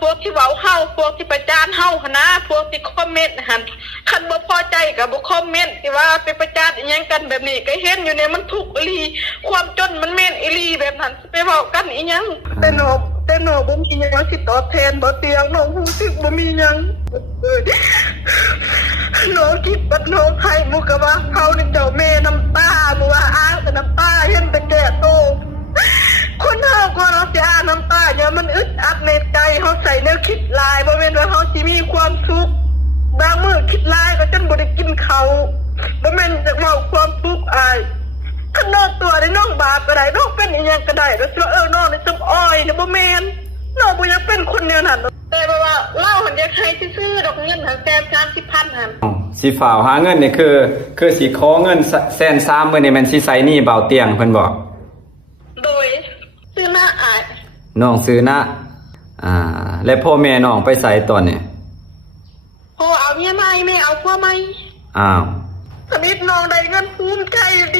พวกที่เว้าเฮาพวกที่ประจานเฮาหั่นนะพวกที่คอมเมนต์หั่นคันบ่พอใจก็บ่คอมเมนต์ที่ว่าไปประจานอีหยังกันแบบนี้ก็เห็นอยู่เนี่ยมันทุกข์อีหลีความจนมันแม่นอีหลีแบบนั้นไปเว้ากันอีหยังแต่น้องบ่มีหยังสิตอบแทนบ่เตียงน้องรู้สึกบ่มีหยังน้องคิดว่าน้องให้มุกว่าเขานี่เจ้าแม่น้ำตาบ่ว่าอ้างแต่น้ำตาเห็นแต่แก่โตคนเฮาก็เราสิอ้างน้ำตาเนี่ยมันอึดอัดในใจเฮาใส่แนวคิดลายบ่แม่นว่าเฮาสิมีความสุขบางมื้อคิดลายก็จนบ่ได้กินข้าวบ่แม่นจะเว้าความทุกข์อายคันน้องตัวได้น้องบาปก็ได้น้องเป็นอีหยังก็ได้แล้วสิว่าน้องนี่ต้องอ้อยนี่บ่แม่นน้องบ่อยากเป็นคนแนวนั้นแต่ว่าเล่าหันอยากให้ซื่อๆดอกเงินหันแต่30,000หันสิฝ่าวหาเงินนี่คือสิขอเงิน130,000มื้อนี่มันสิใส่หนี้เบาเตียงเพิ่นบอกโดยซื้อหน้าอายน้องซื้อนะและพ่อแม่น้องไปใส่ตอนนี้พอเอาเมียใหม่ไม่เอาผัวใหม่อ้าวสนิทน้องได้เงินภูมิใจดี